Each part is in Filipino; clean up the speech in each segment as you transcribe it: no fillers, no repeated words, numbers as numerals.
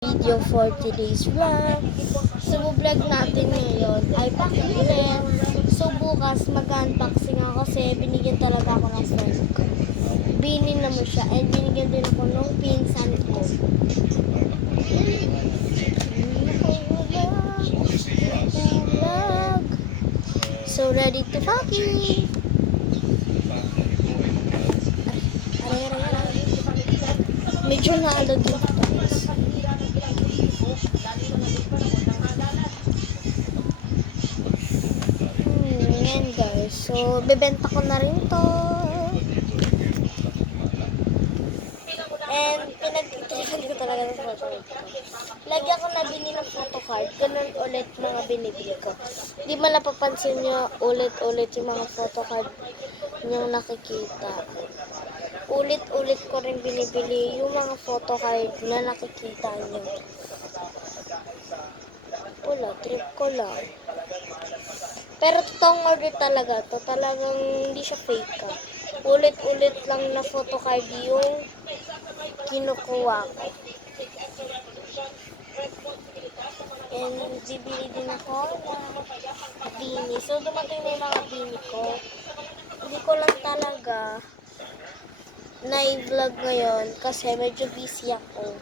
Video for today's vlog. So, vlog natin ngayon ay packing ulit. So, bukas mag-unboxing ako kasi binigyan talaga ako ng friend ko. Binin naman siya and binigyan din ako ng pinsan ko. So, ready to packing. Medyo naalog yung yan guys. So, bebenta ko na rin to. And, pinag-itripan ko talaga ng photo card ko. Lagi ako nabili ng photo card. Ganun ulit mga binibili ko. Hindi mo napapansin nyo ulit-ulit yung mga photo card yung nakikita. Ulit-ulit ko rin binibili yung mga photo card na nakikita nyo. Wala, trip ko lang. Pero totoong order talaga to. Talagang hindi siya fake ka. Ulit-ulit lang na photo card yung kinukuha ko. And bibili din ako ng bini. So dumating na yung mga bini ko. Hindi ko lang talaga na-vlog ngayon kasi medyo busy ako.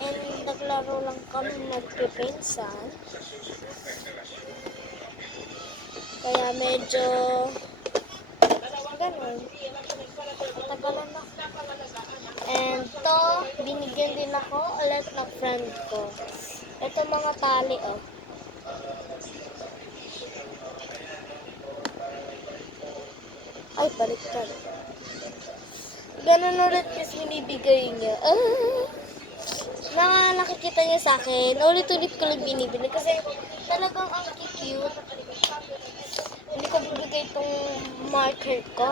And naglaro lang kami magpipinsan. Kaya medyo ganun. Tagalan na. And to, binigyan din ako ulit ng friend ko. Ito mga tali, oh. Ay, baliktad. Ganun ulit kasi binibigay niya. Nakikita niya sa akin, ulit-ulit ko lang binibili kasi talagang ang cute. Hindi ko bibigay itong marker ko.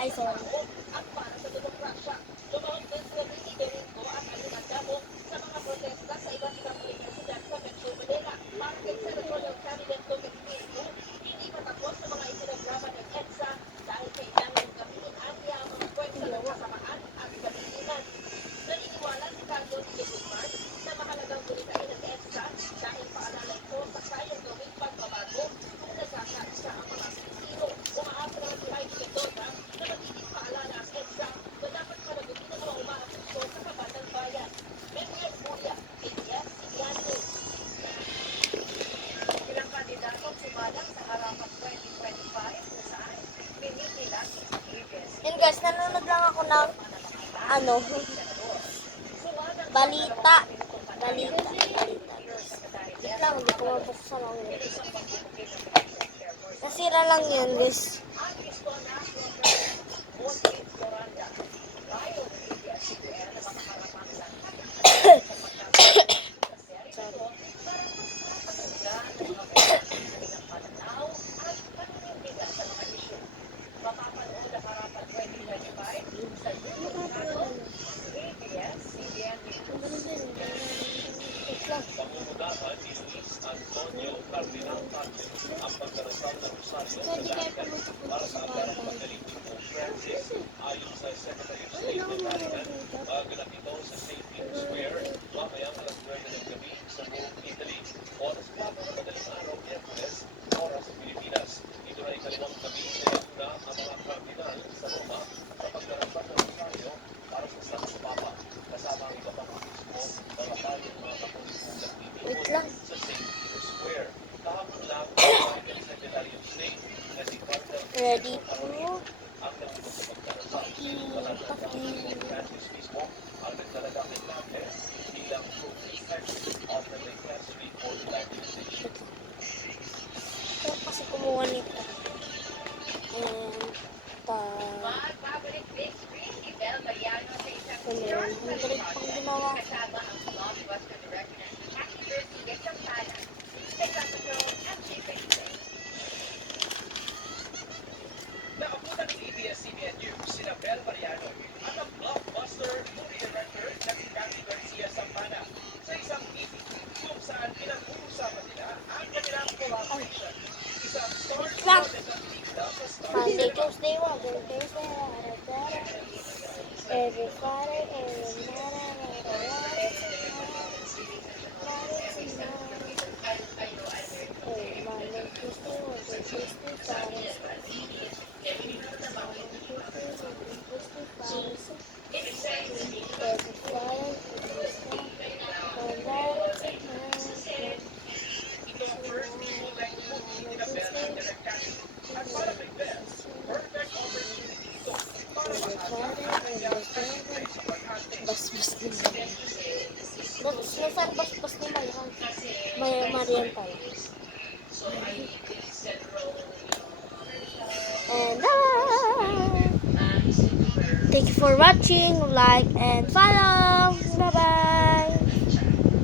Ay, sorry. And guys, nanonood lang ako ng balita. Wait lang, hindi ko mabuksan ang nasira lang yun, guys. Pwede kayo pumunta sa bahay. Ayon sa Secretary of State na Vatican, ganap ito sa St. Peter's Square, mamayang alas 9 ng gabi sa buong Italy. Oras 4 ng madaling araw, Miyerkules, oras sa Pilipinas. Ito na ikalawang gabi na yagda ang mga kardinal sa Roma sa pagdarasal ng Rosario para sa Santo Papa. Kasama ang iba pang obispo na matayong mga kapulisan ng sa St. Peter's Square. Kahapon lang ang Secretary of State na si Cardinal Ready to ang nagtutupag sa paki. Francis mismo ang nagtalagang mensahe bilang prefect of the Legazpi Port Landing Station. Ito kasi kumuha nito. And, Magbabalik big screen si Bel Mariano sa isang ano yun, 100 pang ginawa. kasama ang blockbuster director ng Passenger Sige Santana. Sa episode at J26. Nakapunta ng ABS-CBN News sina Bel Mariano at ang blockbuster movie director na si Cathy Garcia Sampana sa isang meeting kung saan pinag-uusapan nila ang kanilang collaboration. Isang Lang. story na pelikula sa Star Monday, Tuesday, Wednesday, Thursday, every Friday, every Monday, Tuesday, Wednesday, Thursday, Friday, every Friday, at para kay Bel, perfect opportunity ito para mahagi ang kanyang experience sa pag-arte. Basbas ni Marian. Nasaan basbas ni Marian? Marian pala. And thank you for watching. Like and follow. Bye bye.